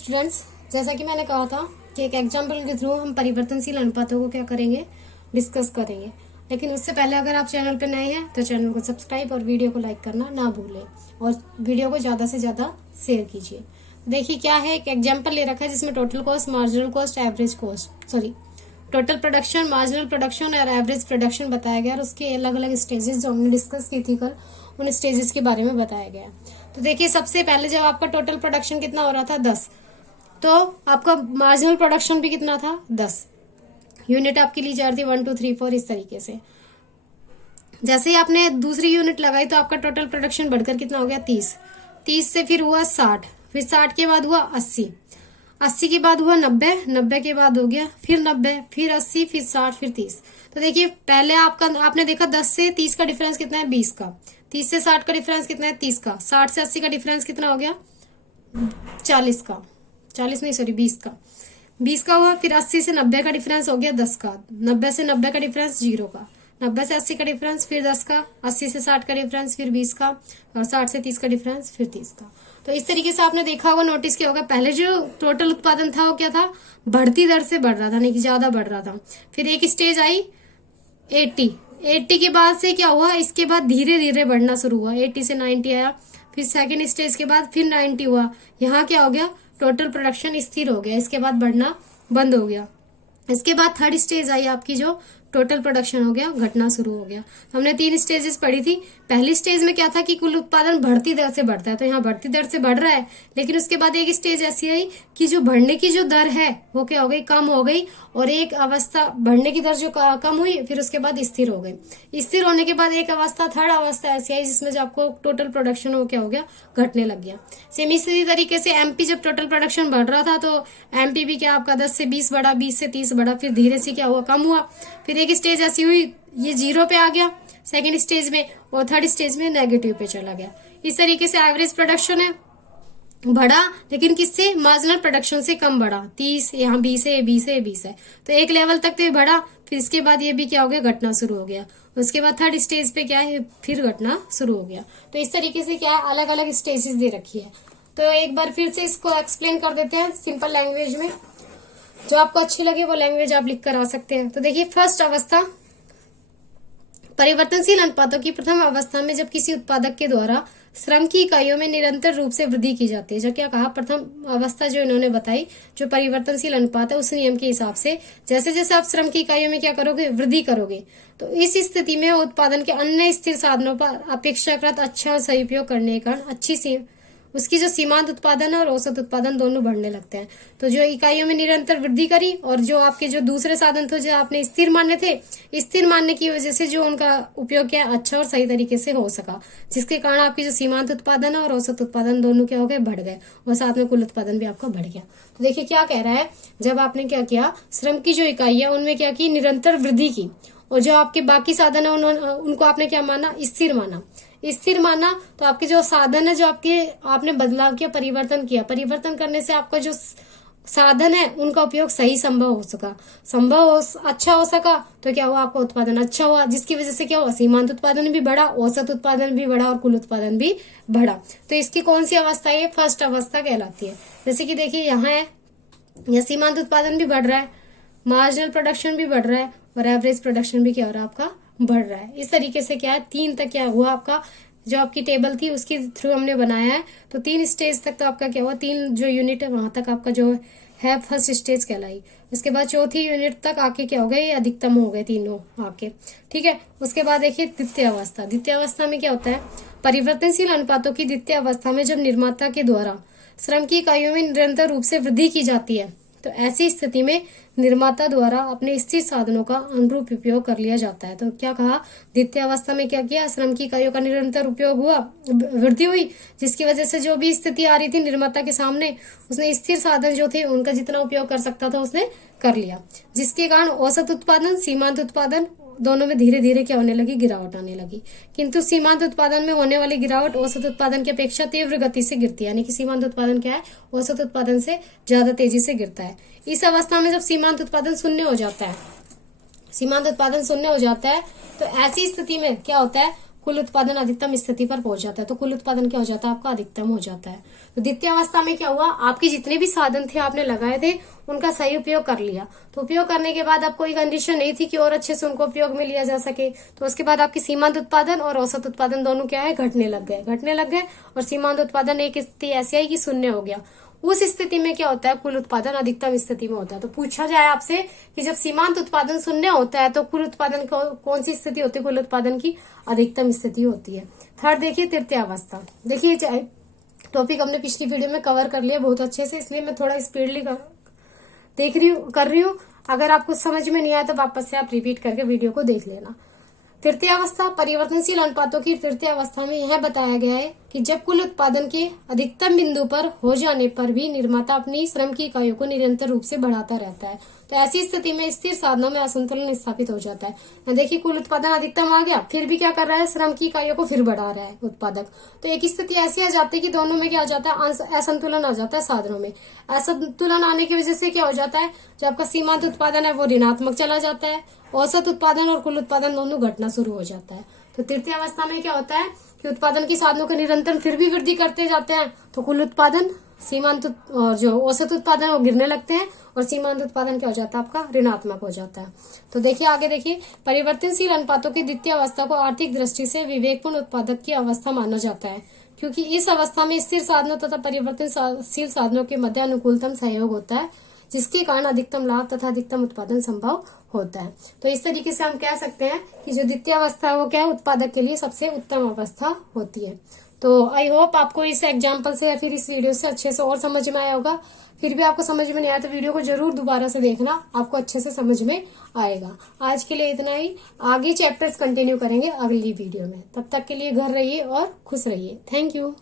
Students, जैसा कि मैंने कहा था कि एक एग्जाम्पल के थ्रू हम परिवर्तनशील अनुपातों को क्या करेंगे, डिस्कस करेंगे। लेकिन उससे पहले अगर आप चैनल पर नए हैं तो चैनल को सब्सक्राइब और वीडियो को लाइक करना ना भूलें और वीडियो को ज़्यादा से ज़्यादा शेयर कीजिए। देखिए क्या है, एक एग्जाम्पल ले रखा है जिसमें total cost, marginal cost, average cost, total production, marginal production और एवरेज प्रोडक्शन बताया गया और उसके अलग अलग स्टेजेस जो हमने डिस्कस की थी कल, उन स्टेजेस के बारे में बताया गया। तो देखिए सबसे पहले जब आपका टोटल प्रोडक्शन कितना हो रहा था 10, तो आपका मार्जिनल प्रोडक्शन भी कितना था 10 यूनिट आपकी ली जा रही थी 1 2 3 4 इस तरीके से। जैसे ही आपने दूसरी यूनिट लगाई तो आपका टोटल प्रोडक्शन बढ़कर कितना हो गया 30 से फिर हुआ 60, फिर 60 के बाद हुआ 80 के बाद हुआ 90 के बाद हो गया फिर 90, फिर 80, फिर 60, फिर 30। तो देखिए पहले आपने देखा 10 से 30 का डिफरेंस कितना है 20 का, 30 से 60 का डिफरेंस कितना है 30 का, 60 से 80 का डिफरेंस कितना हो गया 40 का, 20 का हुआ। फिर 80 से 90 का डिफरेंस हो गया 10 का, 90 से 90 का डिफरेंस 0 का, 90 से 80 का डिफरेंस फिर 10 का, 80 से 60 का डिफरेंस फिर 20 का और 60 से 30 का डिफरेंस फिर 30 का। तो इस तरीके से आपने देखा होगा, नोटिस किया होगा, पहले जो टोटल उत्पादन था वो क्या था, बढ़ती दर से बढ़ रहा था, नहीं कि ज्यादा बढ़ रहा था। फिर एक स्टेज आई 80 के बाद से क्या हुआ, इसके बाद धीरे धीरे बढ़ना शुरू हुआ, 80 से 90 आया, फिर सेकेंड स्टेज के बाद फिर 90 हुआ। यहाँ क्या हो गया, टोटल प्रोडक्शन स्थिर हो गया, इसके बाद बढ़ना बंद हो गया। इसके बाद थर्ड स्टेज आई आपकी, जो टोटल प्रोडक्शन हो गया घटना शुरू हो गया। तो हमने 3 स्टेजेस पढ़ी थी। पहली स्टेज में क्या था कि कुल उत्पादन बढ़ती दर से बढ़ता है, तो यहाँ बढ़ती दर से बढ़ रहा है, लेकिन उसके बाद एक स्टेज ऐसी आई कि जो बढ़ने की जो दर है वो क्या हो गई, कम हो गई, और एक अवस्था बढ़ने की दर जो कम हुई फिर उसके बाद स्थिर हो गई। स्थिर होने के बाद एक अवस्था, थर्ड अवस्था ऐसी आई जिसमें जो आपको टोटल प्रोडक्शन हो क्या हो गया, घटने लग गया। सेम इसी तरीके से एमपी जब टोटल प्रोडक्शन बढ़ रहा था तो एमपी भी क्या आपका 10 से 20 बढ़ा, 20 से 30 बढ़ा, फिर धीरे से क्या हुआ, कम हुआ। फिर एक स्टेज ऐसी हुई ये 0 पे आ गया सेकेंड स्टेज में, और थर्ड स्टेज में नेगेटिव पे चला गया। इस तरीके से एवरेज प्रोडक्शन है बढ़ा, लेकिन किससे, मार्जिनल प्रोडक्शन से कम बढ़ा। 30 यहाँ 20 है, 20 है, तो एक लेवल तक तो ये बढ़ा, फिर इसके बाद ये भी क्या हो गया, घटना शुरू हो गया। उसके बाद थर्ड स्टेज पे क्या है, फिर घटना शुरू हो गया। तो इस तरीके से क्या है, अलग अलग स्टेजेस दे रखी है। तो एक बार फिर से इसको एक्सप्लेन कर देते हैं सिंपल लैंग्वेज में, जो आपको अच्छी लगे वो लैंग्वेज आप लिख कर आ सकते हैं। तो देखिए फर्स्ट अवस्था, परिवर्तनशील अनुपातों की प्रथम अवस्था में जब किसी उत्पादक के द्वारा श्रम की इकाइयों में निरंतर रूप से वृद्धि की जाती है। जो क्या कहा, प्रथम अवस्था जो इन्होंने बताई, जो परिवर्तनशील अनुपात है, उस नियम के हिसाब से जैसे जैसे आप श्रम की इकाइयों में क्या करोगे, वृद्धि करोगे, तो इस स्थिति में उत्पादन के अन्य स्थिर साधनों पर अपेक्षाकृत अच्छा और सही उपयोग करने के कारण उसकी जो सीमांत उत्पादन और औसत उत्पादन दोनों बढ़ने लगते हैं। तो जो इकाइयों में निरंतर वृद्धि करी और जो आपके जो दूसरे साधन थे जो आपने स्थिर माने थे, स्थिर मानने की वजह से जो उनका उपयोग क्या अच्छा और सही तरीके से हो सका, जिसके कारण आपकी जो सीमांत उत्पादन और औसत उत्पादन दोनों क्या हो गए, बढ़ गए, और साथ में कुल उत्पादन भी आपका बढ़ गया। तो देखिए क्या कह रहा है, जब आपने क्या किया, श्रम की जो इकाई है उनमें क्या की, निरंतर वृद्धि की, और जो आपके बाकी साधन है उनको आपने क्या माना, स्थिर माना। तो आपके जो साधन है, जो आपने बदलाव किया, परिवर्तन किया, परिवर्तन करने से आपका जो साधन है उनका उपयोग सही अच्छा हो सका, तो क्या हुआ, आपका उत्पादन अच्छा हुआ, जिसकी वजह से क्या हुआ, सीमांत उत्पादन भी बढ़ा, औसत उत्पादन भी बढ़ा और कुल उत्पादन भी बढ़ा। तो इसकी कौन सी अवस्था है, फर्स्ट अवस्था कहलाती है। जैसे कि देखिए यहाँ है, यह सीमांत उत्पादन भी बढ़ रहा है, मार्जिनल प्रोडक्शन भी बढ़ रहा है, और एवरेज प्रोडक्शन भी क्या हो रहा है, आपका बढ़ रहा है। इस तरीके से क्या है, 3 तक क्या हुआ, आपका जो आपकी टेबल थी उसके थ्रू हमने बनाया है। तो 3 स्टेज तक तो आपका क्या हुआ, 3 जो यूनिट है वहां तक आपका जो है फर्स्ट स्टेज कहलाई। उसके बाद चौथी यूनिट तक आके क्या हो गए, ये अधिकतम हो गए तीनों आके, ठीक है। उसके बाद देखिए द्वितीय अवस्था में क्या होता है, परिवर्तनशील अनुपातों की द्वितीय अवस्था में जब निर्माता के द्वारा श्रम की इकाइयों में निरंतर रूप से वृद्धि की जाती है, तो ऐसी स्थिति में निर्माता द्वारा अपने स्थिर साधनों का अनुरूप उपयोग कर लिया जाता है। तो क्या कहा, द्वितीय अवस्था में क्या किया, श्रम की इकाइयों का निरंतर उपयोग हुआ, वृद्धि हुई, जिसकी वजह से जो भी स्थिति आ रही थी निर्माता के सामने, उसने स्थिर साधन जो थे उनका जितना उपयोग कर सकता था उसने कर लिया, जिसके कारण औसत उत्पादन, सीमांत उत्पादन दोनों में धीरे धीरे क्या होने लगी, गिरावट आने लगी। किंतु सीमांत उत्पादन में होने वाली गिरावट औसत उत्पादन की अपेक्षा तीव्र गति से गिरती है, यानी कि सीमांत उत्पादन क्या है, औसत उत्पादन से ज्यादा तेजी से गिरता है। इस अवस्था में जब सीमांत उत्पादन शून्य हो जाता है, तो ऐसी स्थिति में क्या होता है, कुल उत्पादन अधिकतम स्थिति पर पहुंच जाता है। तो कुल उत्पादन क्या हो जाता है आपका, अधिकतम हो जाता है। तो द्वितीय अवस्था में क्या हुआ, आपके जितने भी साधन थे आपने लगाए थे उनका सही उपयोग कर लिया। तो उपयोग करने के बाद अब कोई कंडीशन नहीं थी कि और अच्छे से उनको उपयोग में लिया जा सके। तो उसके बाद आपकी सीमांत उत्पादन और औसत उत्पादन दोनों क्या है, घटने लग गए और सीमांत उत्पादन एक स्थिति ऐसी आई कि शून्य हो गया। उस स्थिति में क्या होता है, कुल उत्पादन अधिकतम स्थिति में होता है। तो पूछा जाए आपसे कि जब सीमांत उत्पादन शून्य होता है तो कुल उत्पादन कौन सी स्थिति होती है, कुल उत्पादन की अधिकतम स्थिति होती है। थर्ड देखिए तृतीय अवस्था। देखिए टॉपिक हमने पिछली वीडियो में कवर कर लिया बहुत अच्छे से, इसलिए मैं थोड़ा स्पीडली कर रही हूँ। अगर आपको समझ में नहीं आया तो वापस से आप रिपीट करके वीडियो को देख लेना। तृतीय अवस्था, परिवर्तनशील अनुपातों की तृतीय अवस्था में यह बताया गया है कि जब कुल उत्पादन के अधिकतम बिंदु पर हो जाने पर भी निर्माता अपनी श्रम की इकाइयों को निरंतर रूप से बढ़ाता रहता है। तो ऐसी स्थिति में स्थिर साधनों में असंतुलन स्थापित हो जाता है। देखिए कुल उत्पादन अधिकतम आ गया, फिर भी क्या कर रहा है, श्रम की इकाइयों को फिर बढ़ा रहा है उत्पादक। तो एक स्थिति ऐसी आ जाती है कि दोनों में क्या आ जाता है, असंतुलन आ जाता है साधनों में। असंतुलन आने की वजह से क्या हो जाता है, जो आपका सीमांत उत्पादन है वो ऋणात्मक चला जाता है, औसत उत्पादन और कुल उत्पादन दोनों घटना शुरू हो जाता है। तो तृतीय अवस्था में क्या होता है कि उत्पादन की साधनों के निरंतर फिर भी वृद्धि करते जाते हैं, तो कुल उत्पादन, सीमांत और जो औसत उत्पादन वो गिरने लगते हैं और सीमांत उत्पादन क्या हो जाता है आपका, ऋणात्मक हो जाता है। तो देखिए आगे देखिए, परिवर्तनशील अनुपातों की द्वितीय अवस्था को आर्थिक दृष्टि से विवेकपूर्ण उत्पादक की अवस्था माना जाता है, क्योंकि इस अवस्था में स्थिर साधनों तथा परिवर्तनशील साधनों के मध्य अनुकूलतम सहयोग होता है, जिसके कारण अधिकतम लाभ तथा अधिकतम उत्पादन संभव होता है। तो इस तरीके से हम कह सकते हैं कि जो द्वितीय अवस्था है वो क्या है, उत्पादक के लिए सबसे उत्तम अवस्था होती है। तो आई होप आपको इस एग्जाम्पल से या फिर इस वीडियो से अच्छे से और समझ में आया होगा। फिर भी आपको समझ में नहीं आया तो वीडियो को जरूर दोबारा से देखना, आपको अच्छे से समझ में आएगा। आज के लिए इतना ही, आगे चैप्टर्स कंटिन्यू करेंगे अगली वीडियो में। तब तक के लिए घर रहिए और खुश रहिए। Thank you.